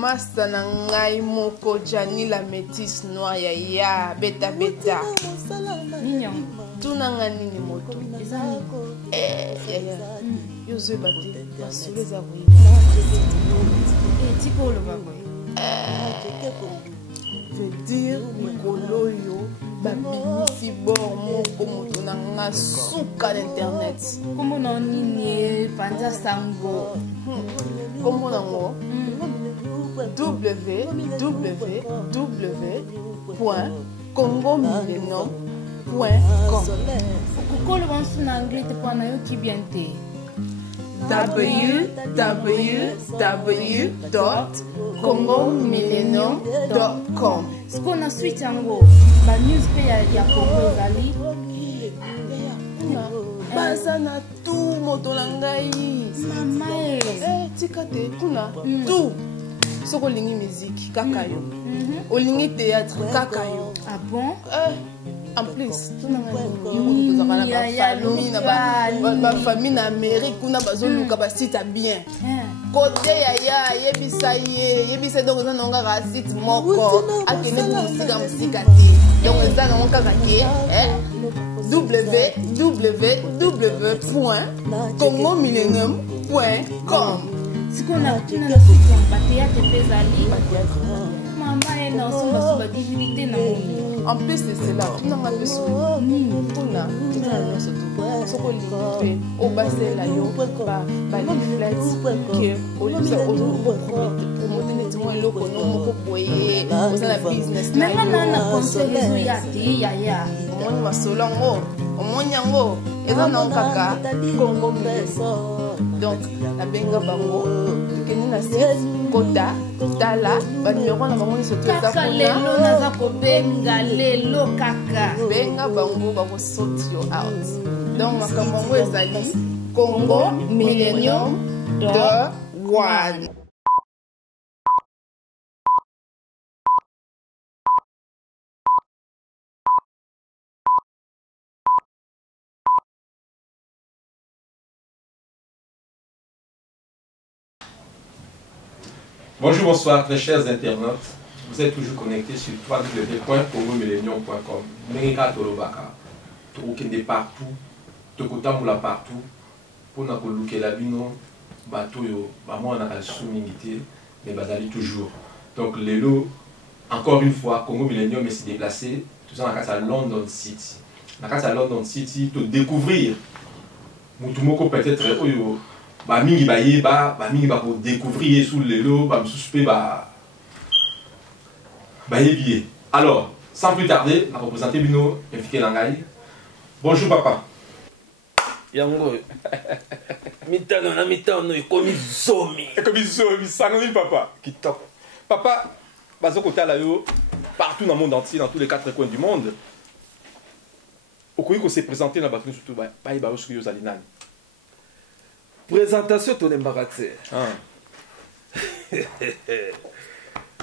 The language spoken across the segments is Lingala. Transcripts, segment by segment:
Masta na ngai moko Jani la métisse noire ya beta beta. Mignon. Tuna nga nini moto. Yo zwe bate basule za bwi. Tipo le baboy. Veut dire mikolo yo babimisi bor moko moto na nga suka d'internet. Comment non nini panja sango. Comment nango? www.congomillennium.com. Pourquoi le vent en anglais te prend un qui bien t'es? www.congomillennium.com. Ce qu'on a suite en gros, la news paye à Congo Zali. Bazana tout moto na ngai. Mama tika te kuna tout. Soko lingi musique kaka yo. Olingi théâtre kaka yo. Ah bon? En plus, tout na famille na Amérique kuna bazoluka basita bien. Côté yaya yebisa yebisa donc ça nonga ka site moko akene musika musika te. Donc ça nonga kaka ke www.congomillennium.com. Ce qu'on a tout dans la suite en théâtre Pézali. Maman est dans son divinité dans mon. En plus de cela, tout n'a pas besoin. Tout n'a pas ce qu'on dit. Au bassin là, yo, bah les flats que au lieu de promoter les témoins locaux, nous pour boyer, aux la business. Mais maintenant, on a conseillé les ya. On va solango, on monyango, et on a un caca, Congo donc la benga bango, que nous n'avons kota, tala, bah numéro na bango ni se trouve kaka lelo naza ko benga lelo kaka. Benga bango ba ko sort you out. Donc makambo ezali Congo Millennium de Guad. Bonjour, bonsoir, très chers internautes. Vous êtes toujours connectés sur www.congomillennium.com. Menga Tolobaka, Tokende partout, Tokotamula partout, pour na koluke la bino, batoyo, moi on a le soumingité, mais badali toujours. Donc Lelo, encore une fois, Congo Millennium s'est déplacé, tout ça dans à London City. Dans à London City, pour découvrir, Moutoumoko peut-être, bah mingi ba yeba ba mingi ba pour découvrir sous le lot ba suspect ba yebier. Alors sans plus tarder on va représenter bino invité Langai. Bonjour papa. Yango mitano na mitano ikomi zomi sanoni papa kitoko papa bazo kotala yo partout dans le monde entier, dans tous les 4 coins du monde. Au ko se présenter na battu surtout ba yeba osu yo zalinani. Présentation ton embarrassé.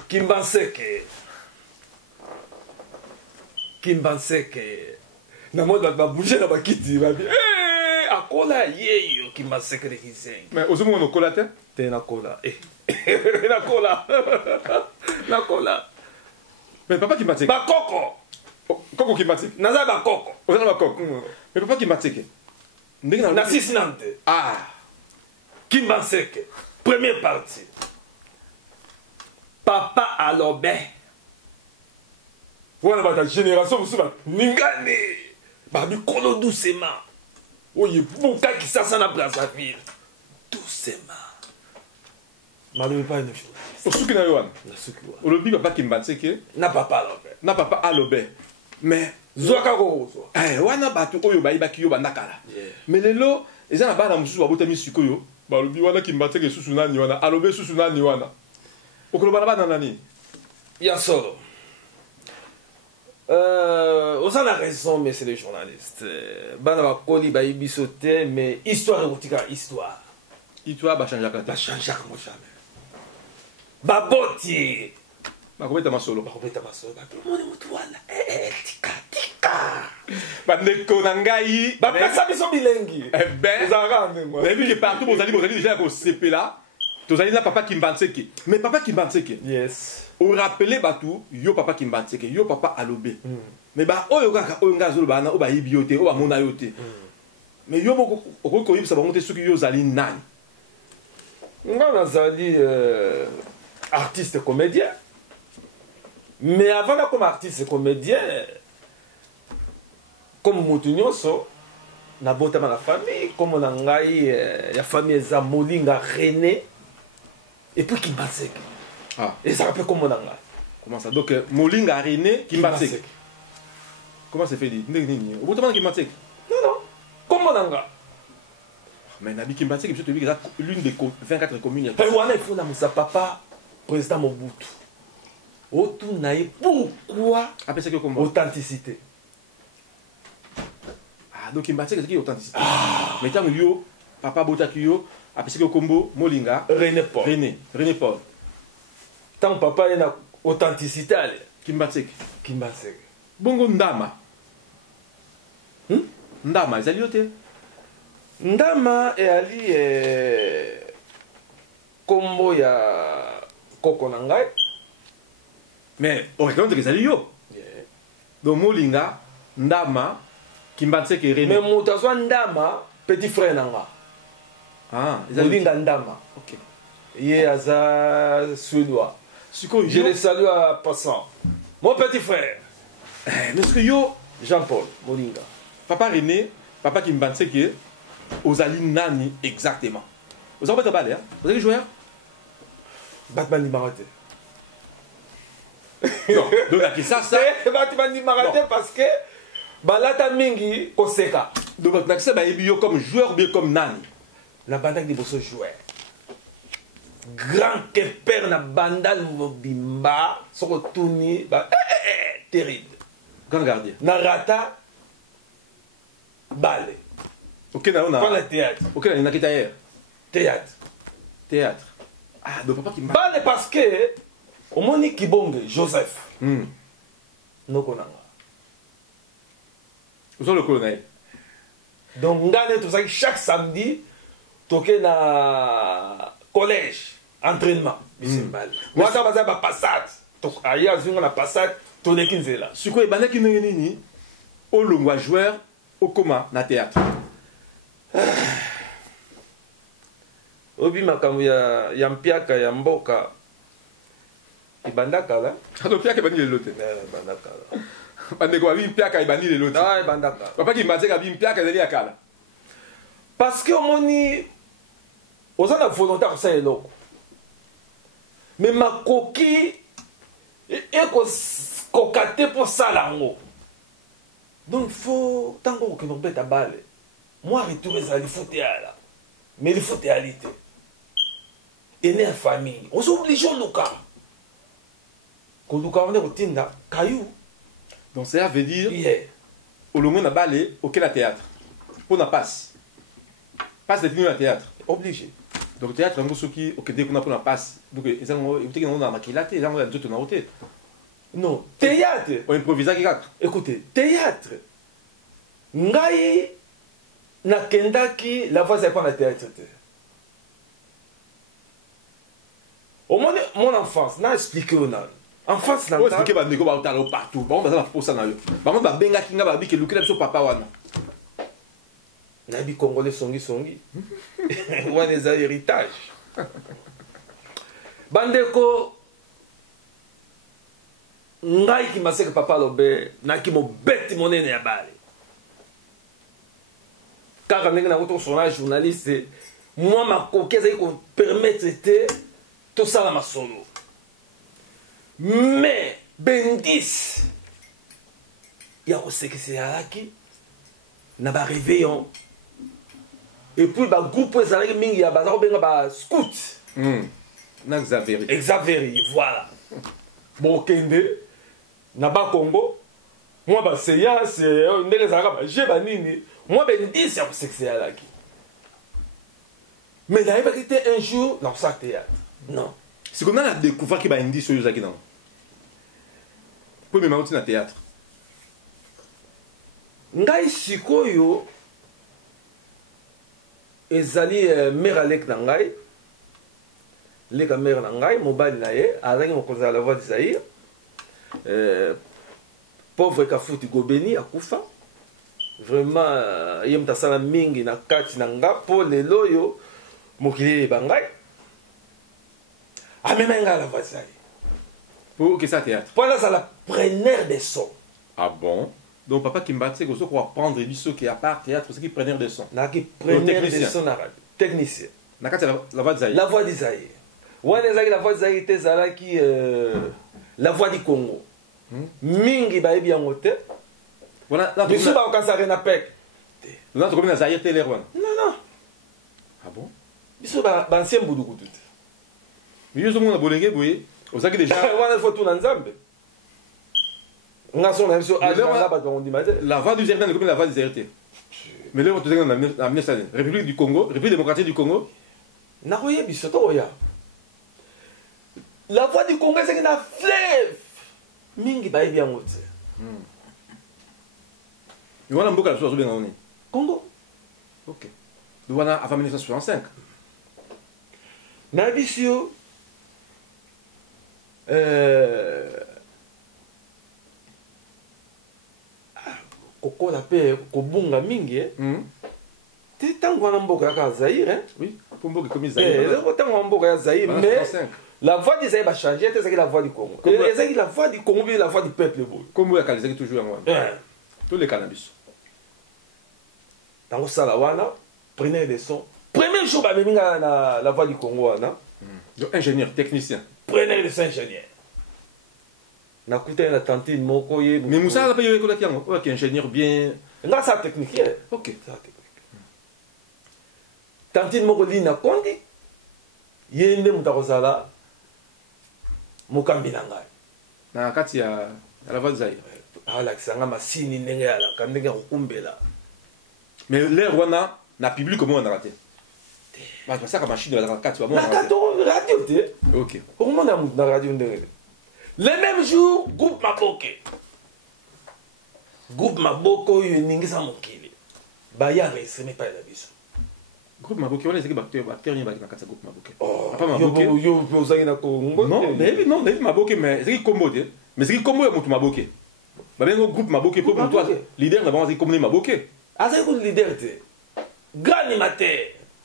Kimbanseke. Na moda ba bouger na ba kiti ba bi. Akola yeyo Kimbanseke de Kizeng. Mais ozumo no kola te? Te na kola. Na kola. Na kola. Mais papa Kimbanseke. Ba koko. Koko Kimbanseke. Naza ba koko. Ozana ba koko. Mais papa Kimbanseke. Na six nante. Ah. Kimbanseke, première partie. Papa Alobe. Voilà ma génération, vous savez, Ningane. Babi kolo doucement. Oye, pourquoi qui ça na Brazzaville? Doucement. Madame pas une chose. Osuki na yoan. Olobi papa Kimbanseke. Na papa Alobe. Na papa Alobe. Mais Zoaka Rozo. wana batu oyo bayibaki yo bandakala. Mais lelo, eza na bana mususu babotami sikoyo. Balobi wana Kimbanseke susu nani wana Alobe susu nani wana okoloba na bana nani ya solo on a raison mais c'est les journalistes bana ba koli ba ibisote mais histoire erotika histoire ba changer ba changer comme jamais ba boti ba kobeta masolo ba moni mutu wana tika ba ndeko na ngai ba pesa biso bilengi ben ezanga ndengwa mais vu que partout bozali déjà ko sepela tozali na papa Kimbantseke. Mais papa Kimbantseke. Yes. On rappelait batou yo papa Kimbantseke, yo papa Alobe. Mais ba oyo kaka oyo ngazo ba na o ba yibiote, o ba mona yote. Mais yo boko ko yibisa ba monte soki yo zali nani. Nga nazali artiste comédien. Mais avant d'être comme artiste comédien, comme Moutounyoso, na bota ma la famille, comme on a ngai la famille za Molinga René et puis Kimbantseke. Ah, et ça rappelle comme on a ngai. Comment ça? Donc Molinga René Kimbantseke. Comment c'est fait dit? Au bout de Kimbantseke. Non, comme on a ngai. Mais Nabi Kimbantseke, c'est l'une des 24 communes. Et voilà, il faut na papa président Mobutu. Otunaï, pourquoi authenticité? Ah, donc Kimbantseke, c'est qui authenticité? Mais tant yo, papa Botakuyo, après c'est que combo Molinga René Paul. René Paul. Tant papa est na authenticité. Kimbantseke. Kimbantseke. Bongo Ndama. Ndama, ils allaient Ndama et Ali combo ya Koko Nangai. Mais on regarde que ça lui yo. Donc Molinga, Ndama, Kimbantseke René. Mais Moutazo Ndama, petit frère Nanga. Ah, Molinga Ndama. OK. Yé aza suédois. Je le salue à passant. Mon petit frère. Mais ce que yo Jean-Paul Molinga. Papa René, papa Kimbantseke Ozali nani exactement. Vous avez pas de balle, hein? Vous avez joué? Batman ni Maraté. Non, donc ça Batman ni Maraté parce que Balata Mingi Koseka. Donc ça va être comme joueur ou bien comme nani. La banda qui est joueur. Grand que père na banda Bimba, son tourni, terrible. Grand gardien. Narata Balé. Ok, on a. Pas le théâtre. Ok, on a qui d'ailleurs. Théâtre. Théâtre. Ah, donc papa qui m'a. Balé parce que au moni Kibonge Joseph. No konanga. Vous êtes le colonel. Donc ngane tout ça chaque samedi toke na collège entraînement. Bisimbal. Moi ça va ça passade. Donc ailleurs on a passade tourner kinzela. Suko e bana ki nini au longwa joueur au coma na théâtre. Obi makambo ya mpiaka ya mboka ibandaka la. Ado piaka bani le lote. Ibandaka la. Bande ko abi piaka ibani le lote. Ah ibandaka. Papa Kimbantseke abi piaka zeli akala. Parce que omoni ozana volonté pour ça eloko. Mais makoki eko kokate pour ça lango. Donc il faut tant que nous bête à balle. Moi retourner ça il faut là. Mais il faut réalité. Et né en famille, on s'oblige au Luka. Quand Luka on est au Tinda, caillou. Donc ça veut dire Yeah. au long na balé auquel la théâtre. Pour na passe. Passe de à théâtre. Obligé. Donc théâtre ngo soki au kede kuna pour na passe. Donc ils ont écouté qu'on a makilate, ils ont tout na hôtel. Non, théâtre. On improvisa qui gato. Écoutez, théâtre. Ngai na kendaki la voix c'est pas la théâtre. Au moins mon enfance, n'a expliqué au nan. Enfance là. On expliquer ba nego ba utalo partout. Ba on ba pour ça na yo. Ba on ba benga kinga ba bi ke lukela so papa wana. Nabi congolais songi songi. Wana les héritage. Bandeko ngai ki maseke papa lobe na ki mo beti monene ya bale. Car ndenge na koto sona journaliste moi ma kokeza ko permettre tout ça la masolo. Mais bendis ya ko sekisi alaki na ba réveillon et puis ba groupe ezalaki mingi ya baza ko benga ba scout. Na Xaveri. Exaveri, voilà. Bon kende na ba Congo moi ba séance ndenge zaka ba je ba nini moi bendis ya ko sekisi alaki. Mais là il va quitter un jour dans sa théâtre. Non. C'est qu'on a découvert qu'il y a un indice sur Yosaki dans. Pour me mettre dans le théâtre. Ngai sikoyo ezali mère Alec na ngai les caméras n'angai mobile nae azangi mokonzi la voix d'Isaïe pauvre kafuti gobeni akufa vraiment yem tasala mingi na kati na ngapo lelo yo mokili bangai amema nga la voix d'Isaïe pour que ça théâtre voilà ça la preneur des sons. Ah bon? Donc papa Kimba c'est que ce qu'on va prendre biso qui à part théâtre c'est qui preneur des sons Na qui preneur des sons na radio technicien na kati la voix d'Isaïe la voix d'Isaïe ouais la voix d'Isaïe était ça qui la voix du Congo mingi ba ebi yango te voilà biso ba okasare na pek là tu connais Zaire télé Rwanda non ah bon biso ba ancien buduku tout mais yo somona bolenge boye osaki déjà wana faut tout na nzambe nga so na biso age na ba on dit la voix du Zaire comme la voix du Zaire mais là on te dit en 1900 République du Congo République démocratique du Congo na koye biso to ya la voix du Congo c'est na fleuve mingi ba ebi yango te wana mboka la so benga oni Congo OK wana avant 1965 na biso kokola pe kobunga mingi te tango wana mboka ya Zaire oui pour mboka comme Zaire tango wana mboka ya Zaire mais la voix d'Isaïe va changer, c'est la voix du Congo. C'est la voix du Congo, la voix du peuple. Comme vous avez toujours tous les cannabis. Dans le Salawana, prenez des sons. Premier jour, la voix du Congo. Ingénieur, technicien. Prenez des sons ingénieurs. Na coûté na tantine moko ye. Mais Moussa a payé quoi qui ingénieur bien. Là ça technique. OK. Ça technique. Tantine moko li na kondi. Yende mutakosala. Mokambi na ngai na kati ya la voix d'Isaïe ala kisanga masini ndenge ala kandenge kokumbela mais l'air wana na public comment on a raté ba ça comme machine la kati wa na kato radio te OK comment na radio ndenge le même jour groupe Maboko yo ningisa mokili ba ya reseme pa la biso groupe Maboke wala c'est que bactéries ni ba kati groupe Maboke pas Maboke yo ozaki na Congo non mais Maboke mais c'est combo te mais c'est combo ya mutu Maboke ba bengo groupe Maboke pour toi leader na bango comme Maboke azaki ko leader te grand animateur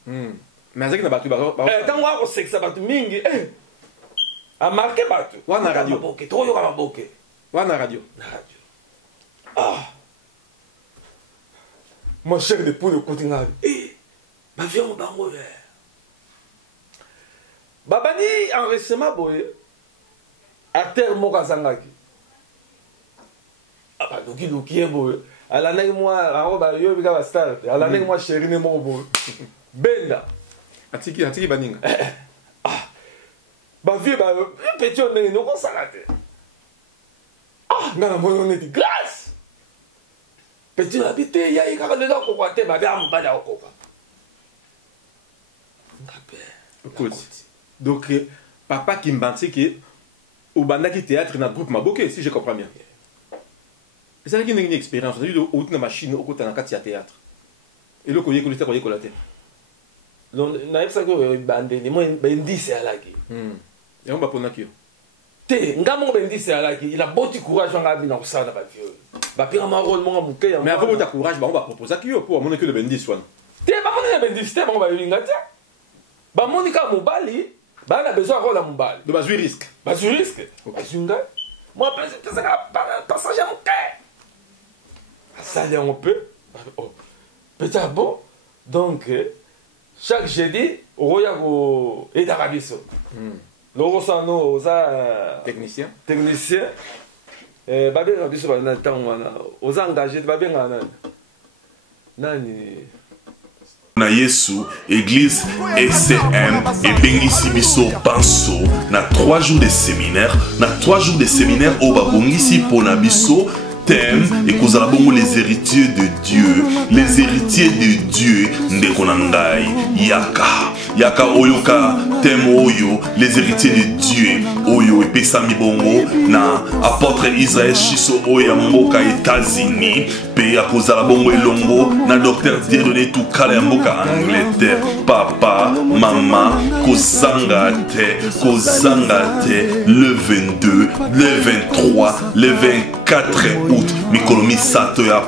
mais azaki na batu ba tango ako sexa batu mingi a marqué batu wana radio Maboke to yo Maboke wana radio mon cher de poule côté nga ma vie on bango babani enregistrement boye acteur moko zangaki aba luki boye ala nai moi aro ba yo bika ba star ala nai moi chéri ne moko boye benda atiki baninga ba vie ba petit on ne ko salate ngana moyo ne di grâce petit habité ya ikaka le ko kwate ba ba mbada ko kwa écoute donc papa Kimbanti qui au bandaki théâtre dans groupe Maboke si je comprends bien c'est ça qui une expérience on a eu au na machine au côté dans kati ya théâtre et le koye kolita koye kolate non na epsa ko bande ni mo bendisi alaki et on va pona kio te ngamo bendisi alaki il a beaucoup courage on a bien na ça na ba vieux ba pira ma rôle mo muke mais avant ta courage ba on va proposer kio pour mon que le bendisi wana te ba mon bendisi te ba ba linga te ba monika mobali ba na besoin rôle mobali de bazui risque bazunga moi peut-être ça passage à mon cœur ça y on peut peut-être bon donc chaque jeudi roya go et d'arabiso loro sano oza technicien ba bien rabiso ba na temps wana oza engagé ba bien nani na Yesu église ECM et bengisi biso banso na 3 jours de séminaire au babongisi pona biso thème et kozala bongo les héritiers de Dieu ndeko na ngai yaka oyoka thème oyo les héritiers de Dieu oyo epesami bongo na apôtre Israël Shiso oyo ya mboka États-Unis Pe akozala bongo elongo na docteur Dieudonné Tukala ya mboka Angleterre. Papa, maman, kozanga te le 22, le 23, le 24 août. Mikolo misato ya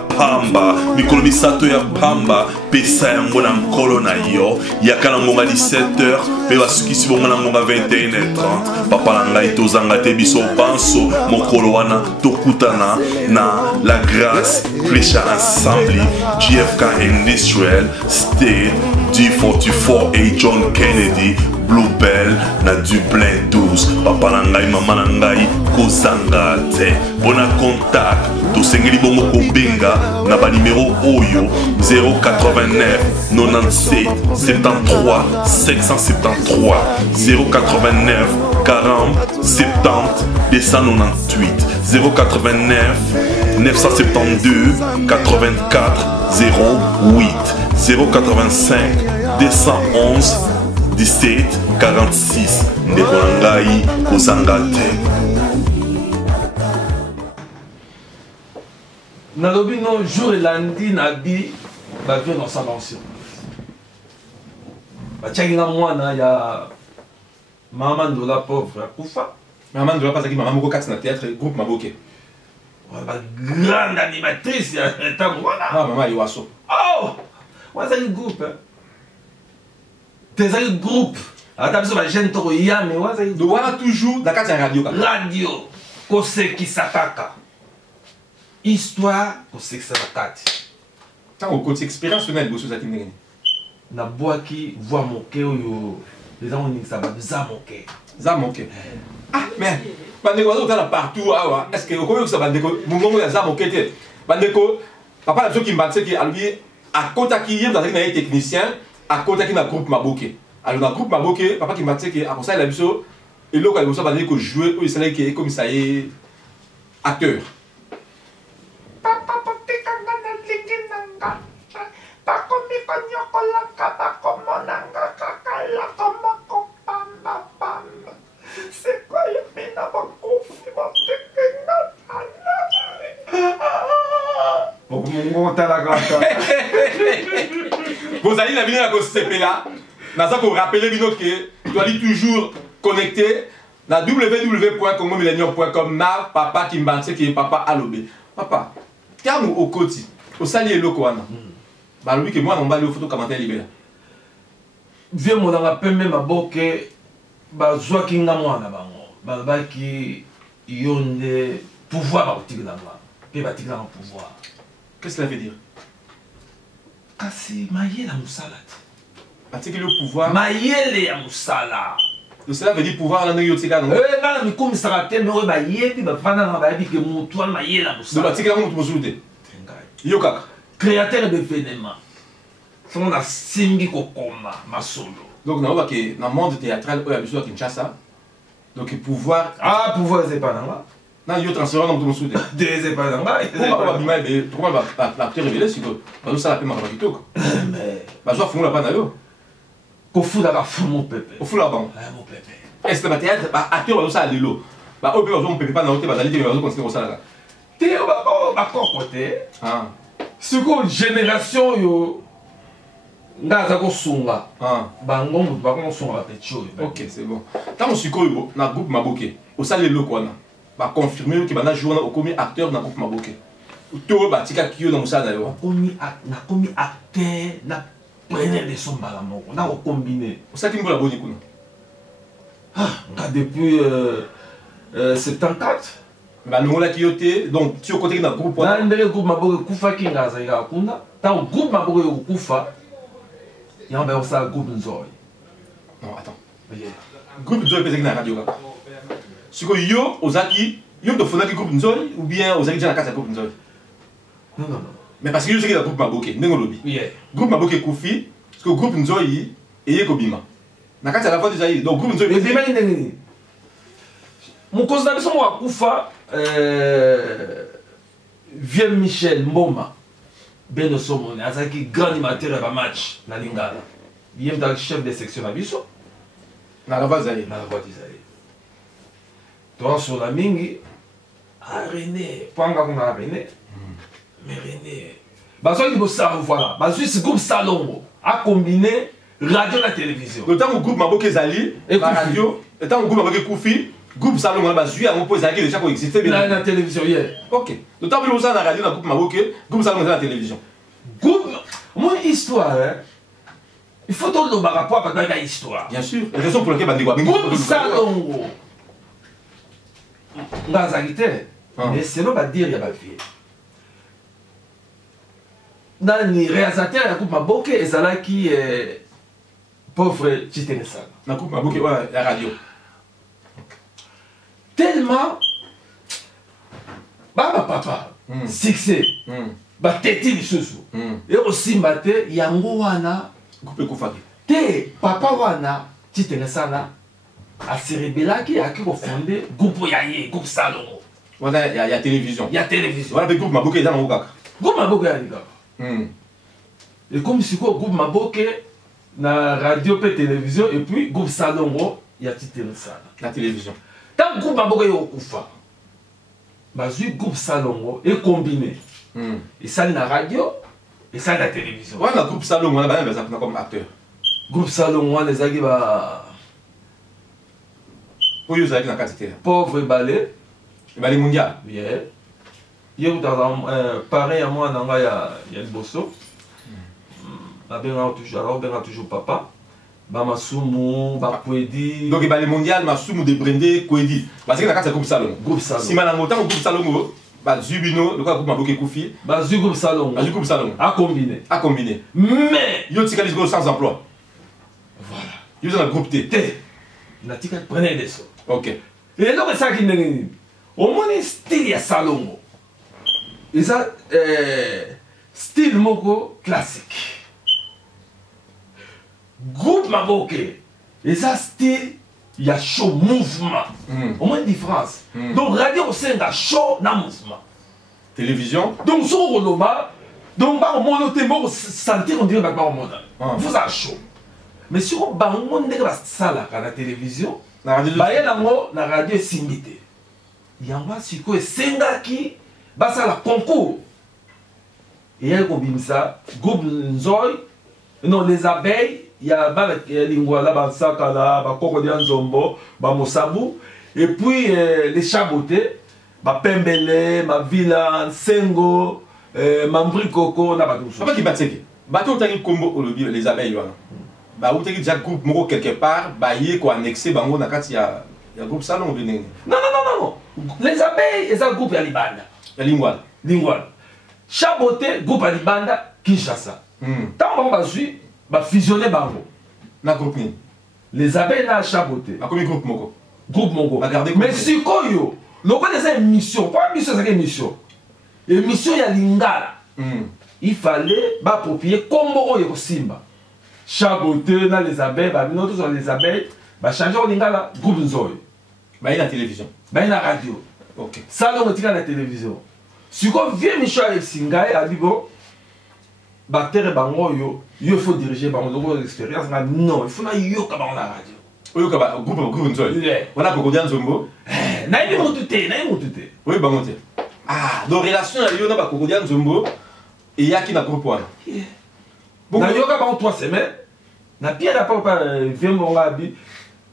pamba, pesa yango na nkolo na yo. Yaka na ngonga 17h, pe basukisi bongo na ngonga 21h30. Papa na ngai tozanga te biso banso mokolo wana tokutana na la grâce Flecha Ensemble GFK Industrial State D44 et John Kennedy Bluebell na Dublin 12. Papa na ngai mama na ngai kozanga te. Bona contact tosengeli bongo kobenga na ba numéro oyo 089 97 73 573 089 40 70 298 089 972 84 08 085 211 17 46. Ndeko na ngai kozanga te. Nalobi no jour elandi nabi bavie dans sa pension. Batiaki nga mwana ya mama Ndola pauvre akufa. Maman Ndola pasaki maman moko kati na théâtre groupe Maboke. Ba grande animatrice ya ntango wana. Ah maman Iwaso. Oh! Wazali groupe. Tezali groupe. Ata biso ba jeune toko ya mais wazali. Do wana toujours na kati ya radio ka. Radio kosekisa kaka. Histoire kosekisa kati. Tango côté expérience na liboso za kindengeni. Na boaki voix moke oyo les gens ont ça va za moke. Za moke. Ah mais bandeko bazo tala partout awa. Est-ce que okoyo ça bandeko mungongo ya za moke te. Bandeko papa na biso kimbatse ki albi akotaki yem dans un technicien akotaki na groupe Maboke. Alors dans groupe Maboke papa kimbatse ki akosa la biso eloko ya biso bandeko jouer ou ça qui comme ça est acteur. C'est quoi le mina vous allez la venir à CP là. Naza pour rappeler bino que tu dois toujours connecté na www.congomillennium.com na papa Kimbanse qui est papa Alobe. Papa, tiens au côté. Au sali eloko wana. Ba lobi que moi on va aller au photo commentaire libéra. Viens mon dans pembe maboke ba zwa kinga mwana bango. Ba ba ki yonde pouvoir ba utikina mwana. Pe ba tikina pouvoir. Qu'est-ce que cela veut dire? Kasi mayela musala. Atiki le pouvoir. Mayele ya musala. Cela veut dire pouvoir là no yotika non. Là mi comme straté mais ba yepi ba fana na ba yepi que mutu mayela musala. De batika mutu musulude. Yo kaka. Créateur d'événements. On a simbi kokoma masolo. Donc na ba ke na monde théâtral oya biso Kinshasa. Donc pouvoir pouvoir c'est pas là. Non, yo transfert dans tout musulude. Des pas là. Pourquoi bima be pourquoi ba te révéler si que ba ça la pe maraba kitoko. Mais ba zo fumula pa na yo. Ko fula ka fumo pepe. Ko fula bon. Mon pepe. Est-ce que ba théâtre ba acteur ba ça lelo. Ba ope ba zo pepe pa na hote ba dali te ba zo continuer ça là. Théo ba côté. Ah. Seconde génération yo ngaza ko sunga. Ah. Bango mutu ba ko sunga pecho. OK, c'est bon. Tant on sikoyo na groupe Maboke. Au sale lelo quoi na. Ba confirmer que bana jour na okomi acteur na groupe Maboke. To ba tika kiyo na musala yo. Na komi acteur na preneur de son balamoko. Na ko combiner. Au saki mbola boni kuna. Ah, depuis 74. Ba nongola kiyote donc tu au côté na groupe na ndele groupe Maboke kufa kinga za ika kuna. Ta groupe Maboke yo kufa. Yamba osa groupe Nzoy. Non, attends. Groupe Nzoy pèse na radio kaka. Siko yo ozaki yo to fona ki groupe Nzoy ou bien ozaki déjà na kasa groupe Nzoy. Non. Mais parce que yo c'est que groupe Maboke ndengo lobi. Yeah. Groupe Maboke kufi parce que groupe Nzoy eye ko bima. Na kasa la fois déjà donc groupe Nzoy. Mais bima ni ndenge. Mukozi na biso mo akufa Vieux Michel Mboma Beno Somone azaki grand animateur ya match na Lingala. Yem ta chef de section na biso. Na la vazaye. Na la voie d'Isaïe. Toi sur la mingi a René, panga kuna René. Mais René, voilà. Ce groupe Salongo a combiné radio et télévision. Le temps où le groupe Maboke Zali, la radio, le temps où le groupe Maboke Koufi, le groupe Salongo a joué à mon poste Zali déjà pour exister. La télévision, hier. Ok. Le temps où le la radio, le groupe Maboke, le groupe Salongo est la télévision. Groupe, mon histoire, hein, il faut tout le rapport avec la histoire. Bien sûr. La raison pour laquelle on dit groupe Salongo. Mais sinon, on va dire, il y a pas de vie. Dans les réalisateurs, il y a groupe Maboke et ça qui est pauvre Chitenesa. La groupe Maboke, ouais, la radio. Tellement, bah, papa, succès, bah, téti les choses. Et aussi, il y a un wana, groupe Koufaki. Te, papa wana, Chitenesa, a cérébellé qui a fondé groupe Yaye, groupe Salongo. Il y a télévision. Il y a télévision. Voilà, le groupe Maboke est dans le groupe Maboke est dans et comme si le groupe Maboke, na radio et télévision, et puis groupe Salongo, il y a Chitenesa. La télévision. Tant que groupe Maboke est au Koufa, le groupe Salongo est combiné. Et ça, la radio, et ça, la télévision. Ouais, le groupe Salongo, on a comme acteur. Groupe Salongo, les agues, pour eux, la quantité. Pauvre ballet. Ballet mondial. Bien. Il y a pareil à moi, il y a le bosso. On a toujours papa. Bamasumu, Bakwedi. Donc, il y a le mondial, Masumu, Debrende, Kwedi. Parce que c'est le groupe Salongo. Groupe Salongo. Si mal en autant, le groupe Salongo, Zubino, le groupe Maboke Koufi. Groupe Salongo. Le groupe Salongo. À combiner. À combiner. Mais. Il y a aussi des sans emploi. Voilà. Il y a un groupe T. Natika prenez des sous. Ok. Et donc, ça qui n'est au moins style ya Salongo. Et ça, style moko classique. Groupe Maboke. Et ça, style, il y a show mouvement. Au moins une différence. Donc, radio, c'est un show na mouvement. Télévision. Donc, sur le Loma, donc, au monde, on sentir, on dirait que au monde. Vous avez chaud. Mais sur le monde, ça, la télévision, la radio est simbité. Il y a un peu de Sengaki, ça la concours. Et il y a un ça, groupe Nzoy, non, les abeilles, il y a les Lingwala, Bansakala, Bakokodian Zombo, Bamosabu, et puis les chabotés, Pembele, Villa, Sengo, Mambri Koko, Nabadouso. Comment tu battes bateau t'as combo les abeilles bah où t'as déjà groupe moro quelque part bah y est quoi annexé bango na il y a groupe salon venez non les abeilles et ça groupe ya libanda ya lingwal chaboté groupe ya libanda Kinshasa tant bon bazui ba fusionner bango na groupe ni les abeilles na chaboté a combien groupe moko ba garder mais sikoyo loko des émissions pas émission c'est émission ya lingala il fallait approprier combo yo simba chaboté na les abeilles ba binoto sur les abeilles ba changer au lingala groupe Nzoy ba y la télévision ba y la radio ok ça on tika la télévision si ko vieux Michel Singai a dit bon ba terre bango yo faut diriger bango l'expérience non il faut na yo ka ba la radio oyo ka ba groupe Nzoy on a beaucoup d'anzombo na y motute oui bango te ah donc relation yo na ba kokodian Nzombo et il y a qui n'a pas point. Na yoga ba 3 semaines. Na pierre pas vieux mon abi.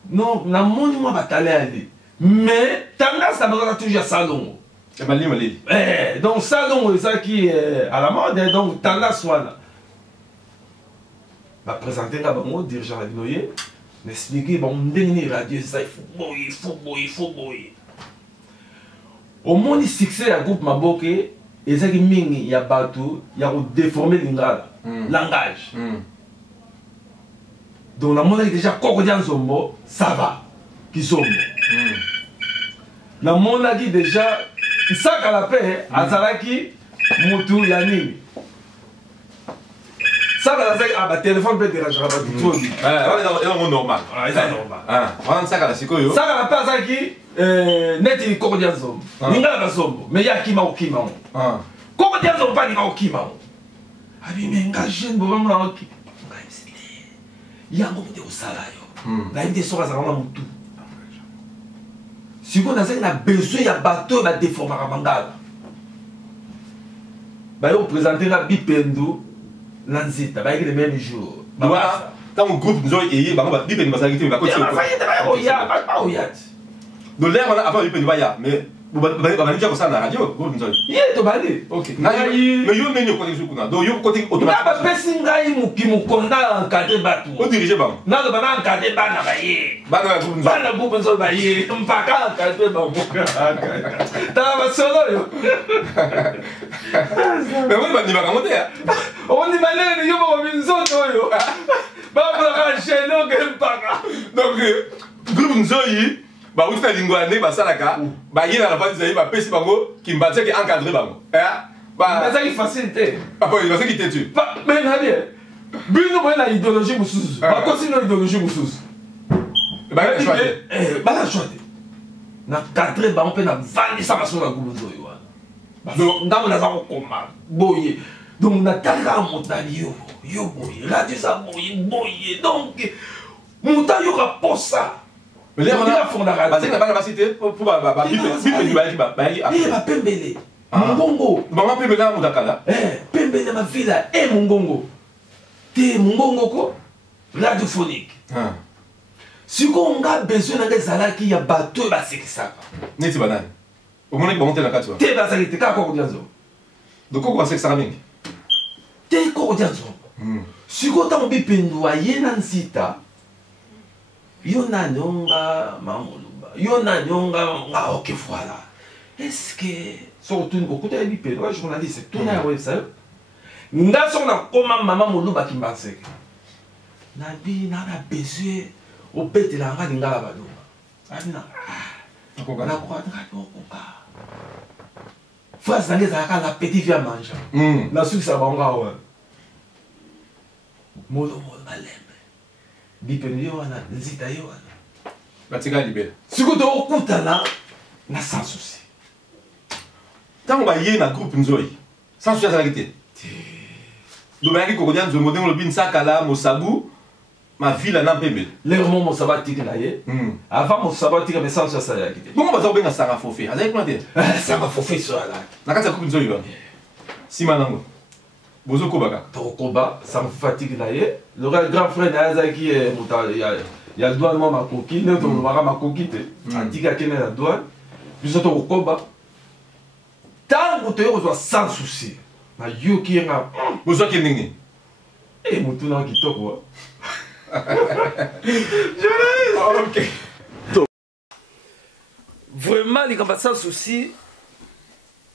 Non, na moni moi batalé ali. Mais tendance ça va toujours salon. C'est mal dit. Donc salon ça qui est à la mode donc tendance voilà. Va présenter là bon dirigeant la Binoye. M'expliquer bon ndenge radio ça il faut boy. Au moins succès à groupe Maboke. Et ça qui mingi il y a bateau il y a déformer lingala langage donc la monnaie déjà Kokodian Zombo ça va qui sombo la monnaie qui déjà ça qu'à la paix azalaki mutu yani ça qu'à la paix ah bah téléphone peut déranger pas du tout on est normal c'est normal on ça qu'à la sikoyo ça qu'à la paix azalaki net ni Kokodian Zombo lingala Zombo mais ya kima comment dire ça pas ni okima abi menga jeune bo bamla oki yango mute osala yo na inde soka za kama mutu siko na zaki na besoin ya bateau ba déformer mangala bayopresente nga bipendu na nzita bayaki le même jour ntango groupe nzoi eye bango bipendu bazalaki te bakoya ti do lere wana avant bipendu baya mais babanija kosala na radio groupe nzoi ye tobali mais yo neni okoteki su kuna donc yo okoteki automatiquement bapesi ngai mokonda encadre bato odirige bango naloba na encadre bana baye bana groupe nzoi baye mpaka encadre bango tala basolo oyo mais oni bandimaka yango te ondima nini yo bakomi nzoto oyo bakolaka gene oke mpaka donc groupe nzoi bauti na lingwa nde basalaka baye na lavandi zaye bapesi bango kimbatiaki encadre bango bazaki facile te bazaki te tu menadi bino boye na idéologie mosusu bakosi na idéologie mosusu bana choix te na cadre bango mpe na vandisa basolo ya groupe nzoi wana ntango naza kokoma boye donc natalaka motali yo boye radio eza boye donc moto ayoka posa bapembele mongongo bango pembele na mutakala pembele mavila mongongo te mongongo ko radiophonique sikoyo nga besoin nanga ezalaki ya bato oyo basekisaka neti banani omonaki bango te na kati te bazali te kaka kokodia nzombo dokoko basekisaka mingi te kokodia nzombo sikoyo ntango bipendu aye na nzita yo nani onga mamoluba yo nani onga ok voilà est-ce que soko tuni kokutaka bipendu wa journaliste tuna ya website nga soko nakoma mama moluba kimbanseke nabi nana besoin obetela nga lingala balunga abina nakoka phrase nange ezalaka la petite vie à manger nasukisa bango awa molomolo balembe bipendu yo wana nzita yo wana batika libela sikoyo tokutana na sans souci ntango baye na groupe nzoi sans souci azalaki te lobayaki kokodia nzoi ndenge olobi nsakala mosabu mavila na mpembele lero mo mosabu atiki na ye avant mosabu atika me sans souci asalaki te bongo baza kobenga sanga fofe azalaki kuna te sanga fofe so alaki na kati ya groupe nzoi wana nsima nango bozokoba kaka tokokoba sanga fofe atiki na ye le grand frère na ye azalaki moto ya douane mwa makoki nde tolobaka makoki te atiki akende na douane biso tokokoba ntango toye kozwa sans souci nayoki yenga bozwaki ndenge motu na kitoko vraiment likambo sans souci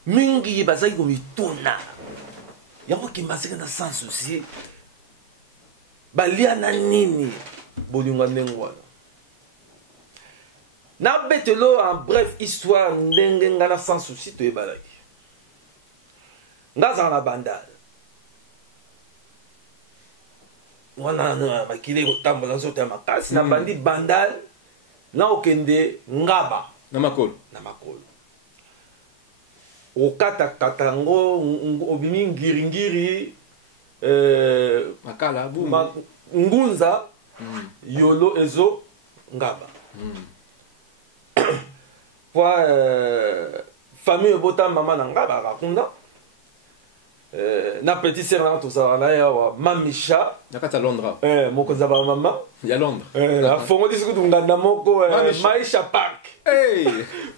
mingi bazalaki komituna yango kimbaseke na sans souci balia na nini bolingo ndenge wana nabetelo en bref histoire ndenge nga na sans souci toyebalaki nga azala na bandal wana makili ekotambola nzoto ya makasi na bandi bandal na okende ngaba na makolo okatakata yango obimi ngiringiri makala ngunza yolo ezo ngaba po famille ebota mama na ngaba akakunda na petit sœur na tozala na ye awa mamisha na kati ya londres mokonzi ya bamama ya londres afongoli sikutu nganda moko maisha park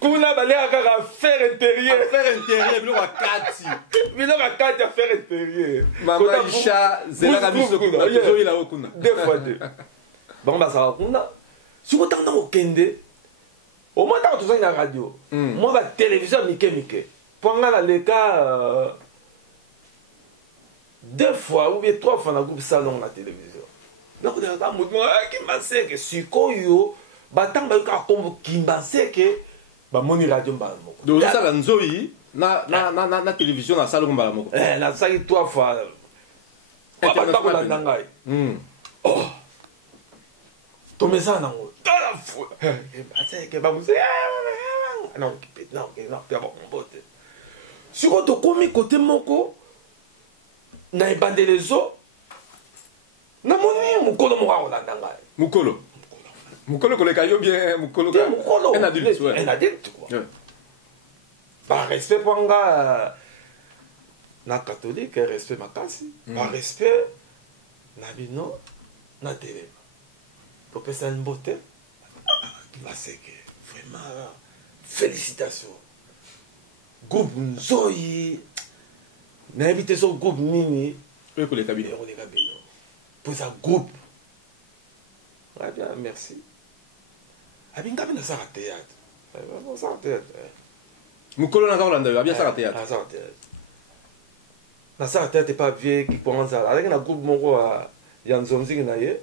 kuna baleka kaka affaire intérieur biloko akati affaire intérieur mamaisha zelaka biso tozoyila o kuna deux fois deux bango bazalaka kuna siko ntango ntango okende omoi ntango tozali na radio mwa batelevizio mike mike mpo nga naleka deux fois ou bien trois fois na groupe salon na télévision nakoleka motu kimbaseke sikoyo batango bayoka kombo kimbaseke bamoni radio mbala moko dozosala nzoi na télévision na salon mbala moko nasalaki trois fois batakolanda ngai tomesana nango tala fula baseke bamuse naokipenaokenaokombo te sikoyo tokomi kote moko na ebandeli ezo namoni mokolo moko akolanda ngai mokolo koleka yo bien mokolo un adulte quoi barespect mpo nga na catholique respect makasi ba respect na bino na télé topesa mbote Maseke vraiment félicitations groupe Nzoyi nayebi te so groupe nini ekoleka bino pour ça groupe ah bien merci abingabi nasala théâtre nasala théâtre mokolo naza kolanda yo abi asala théâtre nasala théâtre pas vie qui commence à avec na groupe moko ya nzonziki na ye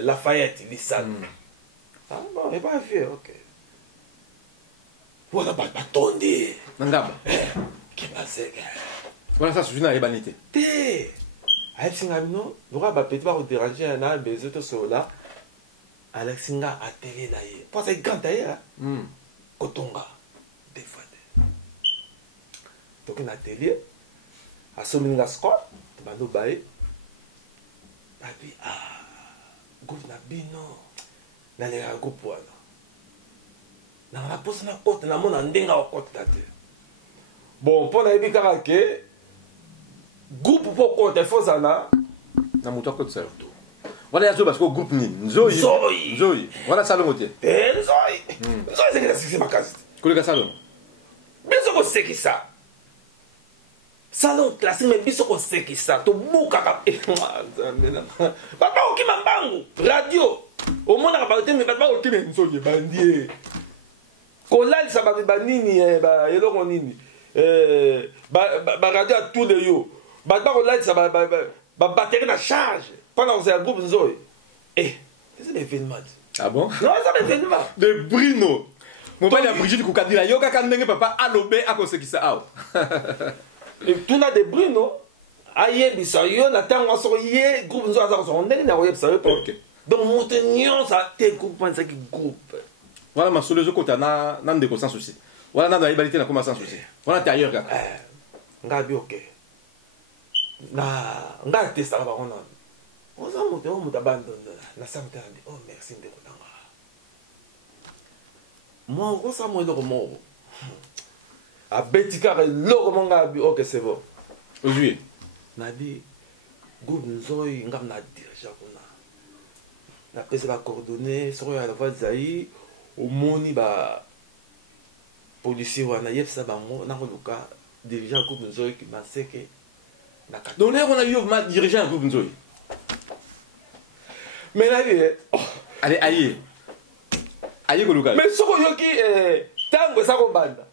Lafayette lisana ah non et pas vie ok voilà batondi nangaba Kimaseke voilà ça suffit na yebani te te ayebsinga bino lokola bapeti bakoderange na bezo to sola alexinga atelier na ye po azali grand tailleur kotonga des fois te toki na atelier asomininga scot bando baye babi groupe na bino nalekaka groupe wana nanga na posa na kote namona ndenge akokota te bon mpo nayebi kaka ke groupe mpo kota efozala na moto akotisa yo wana yazo parce que groupe nini nzoyi wana salongo te nzoyi ezalaki na succès makasi te koleka salongo biso kosekisa salon classique me biso kosekisa tobukaka bato bakokima mbangu radio omonaka bato te me bato bakokima nzoyi ebandie kolalisa bato banini eloko nini baradio ya tour de yo bato bakolalisa babateri na charge mpona kozala groupe nzoyi eza baévénement ah bon non eza baévénement de Bruno mobali ya Brigitte kokadila yo kaka ndenge papa alobe akosekisa awa tuna de Bruno ayebisa yo na ntango asoko ye groupe nzoyi aza kosoko ndenge na koyebisa yo donc moto nyonso ate groupe wana ezalaki groupe wana masolo ezokota na ndeko sans souci wana nano ayebali te nakoma sans souci wana te ailleurs kaka nga bi oke nga atestaka bango nano oza moto o moto abandondola nasala moto nabi oh merci ndeko nanga moi okosala mo eloko moko abeti kaka eloko mo nga bi oke c'est bon ozwi nabi groupe nzoyi nga na dirige kuna napesa bacoordonné soko ya lava zai omoni policier wana yebisa bango nakoluka dirigeant groupe nzoyi Kimaseke donc lero na yo ma dirigeant ya groupe nzoyi mais nabi allez aye koluka mais soko oyoki ntango eza kobanda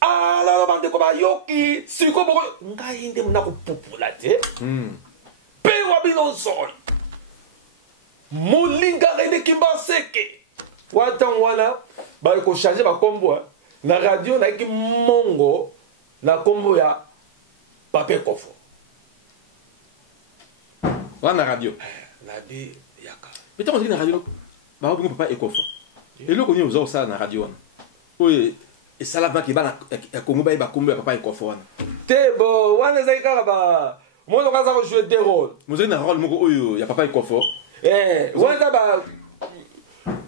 alalo bandeko bayoki siko boko ngai nde mona kopupula te mpe wa bino nzoyi molingaka ende Kimaseke watango wana bali kochange bakombo na radio nayaki mongo na kombo ya Pape Kofo wana radio nabi yaka peut-être on dit na radio ba bongo papa Ekofo eloko ni oza osala na radio wana oyo esala baki bana ya Congo ba kombo ya papa Ekofo wana te bo wana ezali kaka ba mono kaza ko jouer des rôles mozali na rôle moko oyo ya papa Ekofo wana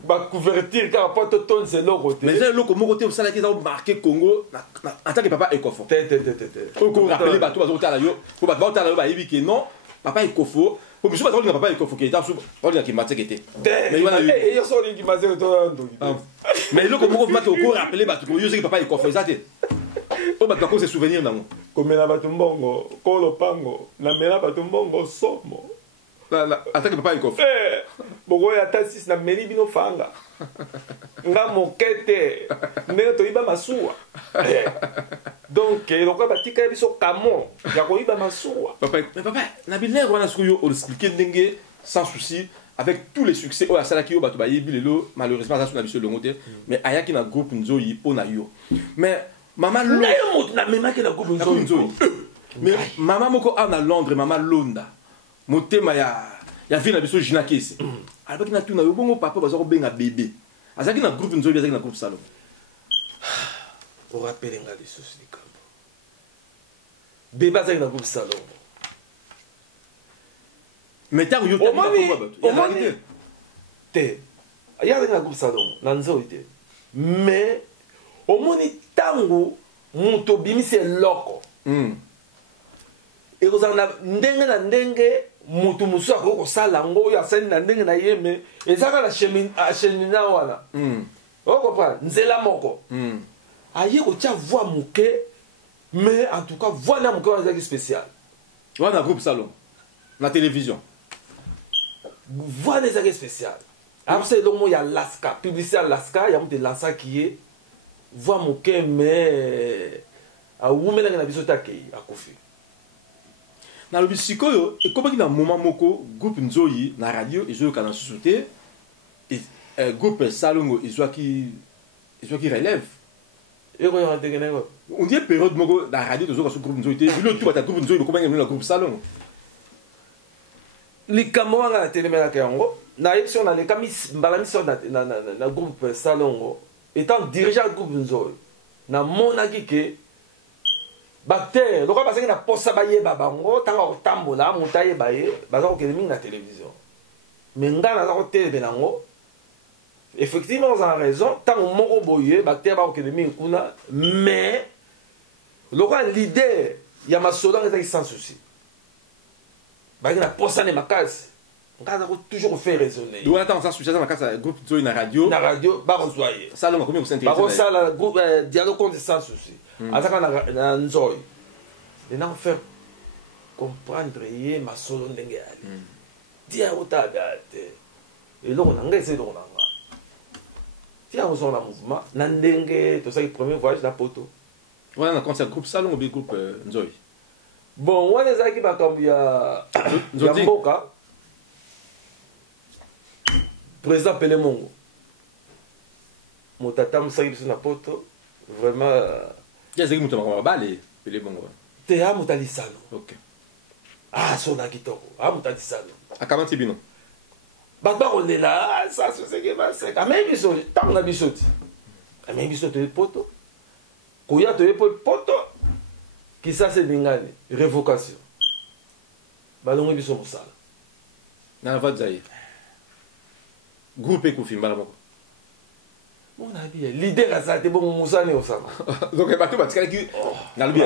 ba couverture car pas tout ton c'est l'autre mais c'est l'autre moko te osala ki za marquer Congo en tant que papa Ekofo te ko rappeler bato bazotala yo ko bato bazotala yo ba yebi ke non papa Ekofo ko biso bato na papa Ekofo ke tasu ba ki Kimaseke te mais wana yo so lingi Kimaseke to ndoki mais l'autre moko mate ko rappeler bato ko yo c'est papa Ekofo ça te o bato ko se souvenir nango komela bato mbongo ko lopango na mela bato mbongo somo attaque papa Ekofo bokoya ata sisi na meli bino fanga nga mokete ndenge toyiba masuwa donc eloko batika biso kamo ya koyiba masuwa papa na bilere wana siko yo expliquer ndenge sans souci avec tous les succès oyo asalaki yo bato bayebi lelo malheureusement aza so na biso elongo te mais ayaki na groupe nzoyi mpo na yo mais mama nayo moto namemaki na groupe nzoyi mais mama moko awa na Londres mama Londa motema ya vie na biso Gina Kese alobaki na tuna yo bongo papa baza kobenga bébé azalaki na groupe nzoyi azalaki na groupe salon orapele nga lisusu likambo bébé azalaki na groupe salon mais ntango yo omoni te azalaki na groupe salon na nzoyi te mais omoni ntango moto obimisi eloko ekozala na ndenge na ndenge mutu mosusu akoki kosala yango oyo asali na ndenge na ye me ezaka na achemina wana okomprendre nzela moko aye kotia voix moke mais en tout cas voix na moke wana ezalaki spécial wana groupe salon na télévision voix na ezalaki spécial alors c'est elongo ya laska publicité ya laska ya moto elansaki ye voix moke mais awumelaki na biso te akei akufi nalobi sikoyo ekomaki na moment moko groupe nzoyi na radio ezoyoka na susu te groupe salongo ezwaki relève ekoyaka ndenge na yango on dit période moko na radio tozoka so groupe nzoyi te bino tu bata groupe nzoyi lokomaki na groupe salongo likambo wanga na telemelaka yango nayebi so naleka mbala miso na groupe salongo étant dirigeant groupe nzoyi namonaki ke bacteur lokola bazalaki na posa bayeba bango ntango kotambola moto ayeba ye baza kokende mingi na télévision mais ngai naza kotelebela yango effectivement ozala raison ntango moko boye bacteur bakokende mingi kuna mais lokola leader ya masolo yango ezalaki sans souci bazalaki na posane makasi ngai aza toujours kofaire raisonner wana ntango sans souci aza makasi ya groupe nzoyi na radio bakozwa ye salongo akomi kosintérise bakosala dialogue contre sans souci azaka na nzoyi ena kofaire comprendre ye masolo ndenge yali tia kotaga te eloko na ngai eza eloko na nga tia yango songo na mouvement na ndenge tosalaki premier voyage na poto wana na compte ya groupe salongo obi groupe nzoyi bon wana ezalaki makambo ya mboka président pele mongo moto atambwisaki biso na poto vraiment yazaki moto makambo babale pele bongo te amoto alisano ok sona kitoko amoto alisano akamati bino bato bakolela sasoseke baseka amei biso ntango na biso ti amei biso toye poto koya toye poto kisasa eningani révocation balongwi biso mosala na vadzaye groupe ekufi mbala moko mona bien leader aza te bongo mosala ne osala donc bato batikalaki nalobi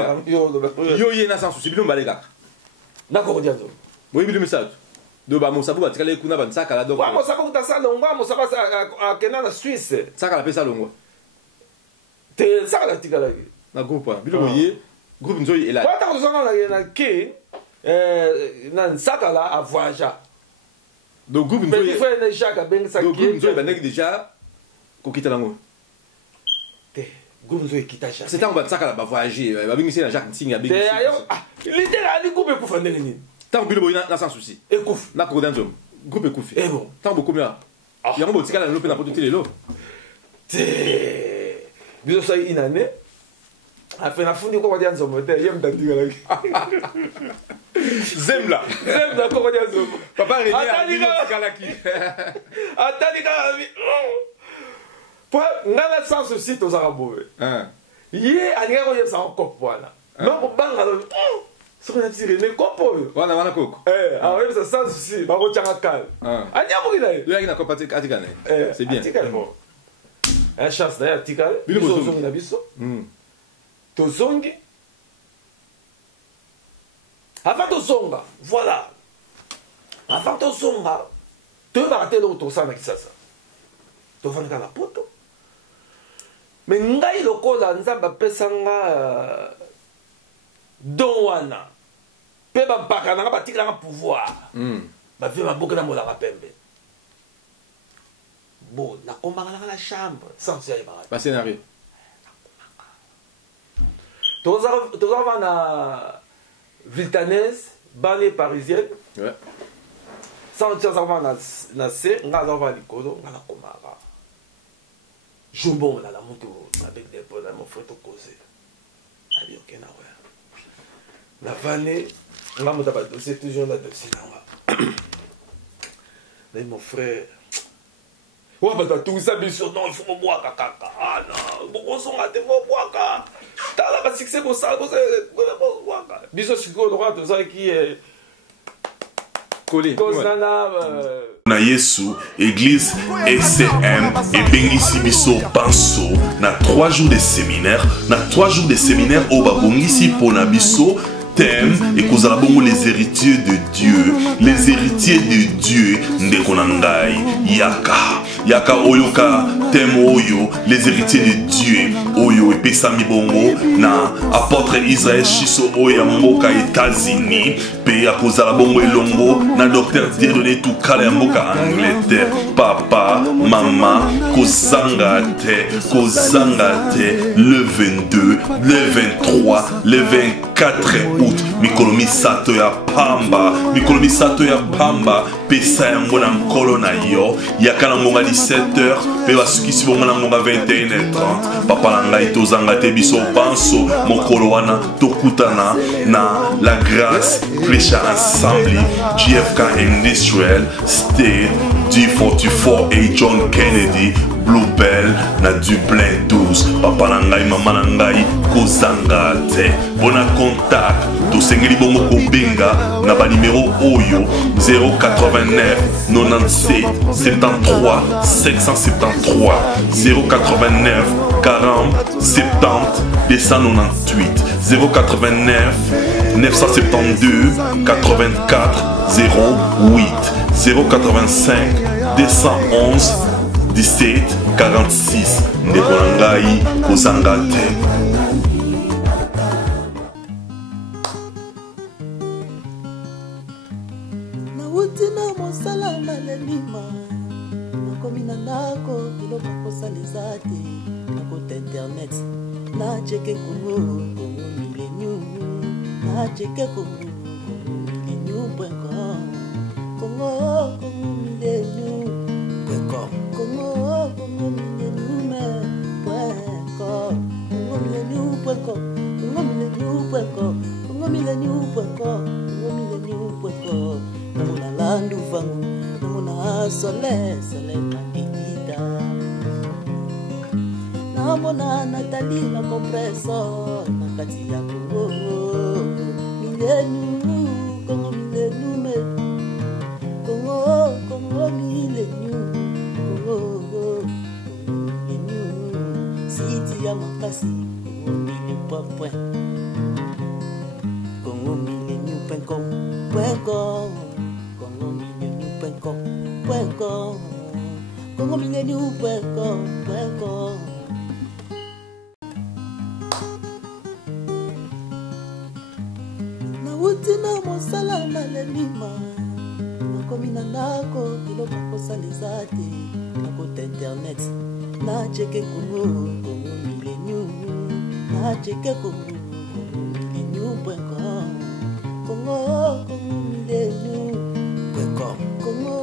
yo ye na sans souci bino mbale kaka nakokodia nzomi boyebi bino misato do bamosapo batikali kuna bansakala donc mosako kuta salongwa mosako akenda na Suisse sakala mpe salongwa te sakala tikalaki na groupe wana bino boye groupe nzoyi elali bata kozonga na ke na nsakala avoyagea donc groupe petit frère ne Jacques abengisaki donc groupe nzoyi bandaki déjà kokita nango te groupe nzoyi ekita Jacques c'est ntango bansakala bavoyage babengisi na Jacques Ntingi abengi leader ali groupe ekufa ndenge nini ntango bino boyi na sans souci ekufi nakokoda nzomi groupe ekufi bon ntango bokomi awa yango botikala lelo mpe na poto te lelo te biso sali inane ape nafundi kokodia nzomo te ye mtatikalaki zemla kokodia nzomo papa retikalaki atali kaka po ngai na sans souci tozaka boye ye alingai koyebisa ngo kopo wana nokobanga soki na tiri ne kopo oyo wana koko akoyebisa sans souci bakotianga kale anyamoki na ye yoyaki na kopo atikala na c'est bien atikale bon chance na ye atikale biso ozongi na biso tozongi avant tozonga voilà avant tozonga toyebaka te eloko tosala na kisasa tovandaka na poto me ngai lokola nzambe apesanga don wana mpe bampaka nanga batikelanga pouvoir bavie maboke na molanga pembe bo nakombaka nanga na chambre sans yayebaka bascénario tozava na viltanaise banlieue parisienne sans azava na se nga azava likolo nga nakomaka jombongo na mutu avec des pots na mon frère tokoze abi ok na ouais na vane nga moto ba dossier toujours na dossier nanga mais mon frère wa bato atungisa biso non il faut mobwaka kaka non bokosonga te mobwaka tala basuccès bosala bosala biso sikoyo lokola tozalaki na Yesu église ECM ebengisi biso panso na 3 jours de séminaire na 3 jours de séminaire o babongisi pona biso thème et kozala bongo les héritiers de Dieu. Les héritiers de Dieu ndeko na ngai yaka oyoka thème oyo les héritiers de Dieu oyo epesami bongo na apôtre Israël Chiso oyo mboka États-Unis pe ya kozala bongo elongo na docteur Dieudonné Tukala ya mboka Angleterre. Papa mama kozanga te le 22 le 23 le 24 août mikolo misato ya pamba pesa yango na nkolo na yo yaka na ngonga 17h pe basukisi bongo na ngonga 21h30. papa na ngai tozanga te biso banso mokolo wana tokutana na la grâce Flecha Ensemble GFK Industrial State D44 et John Kennedy Bluebell na Dublin 12. papa na ngai mama na ngai kozanga te bona contact tosengeli bongo kobenga na ba numéro oyo 089 97 73 573 089 40 70 298 089 972 84 08 085 211 17 46 ndeko na ngai kozanga te. Nautina mosala na lelima nakomi na ndako biloko kosaleza te nakota internet nacheke kongo millennium nacheke kongo millennium.com kongo millennium.com kongo millennium.com kongo millennium.com kongo millennium.com kongo millennium.com kongo millennium.com namona landu vangu namona soleil nakikita namona Nathalie na compressor na kati ya kongo millennium kongo millennium kongo millennium kongo millennium siti ya makasi kongo millennium.com kongo millennium.com kongo millennium.com nautina mosala na lelima nakomi na ndako biloko kosaleza te nakota internet nacheke kongo millennium nacheke kongo millennium.com kongo millennium.com kongo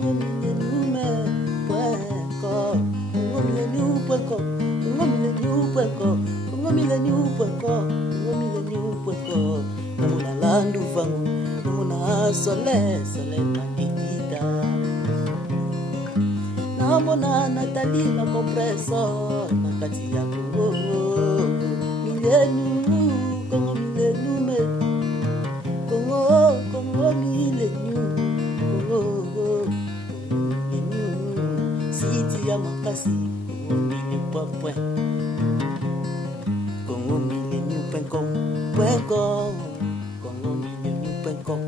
millennium.com kongo millennium.com kongo millennium.com kongo millennium.com kongo millennium.com namona landu vangu namona soleil nakikita namona Nathalie na compressor na kati ya kongo millennium kongo millennium kongo millennium kongo millennium siti ya makasi kongo millennium.com kongo millennium.com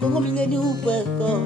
kongo millennium.com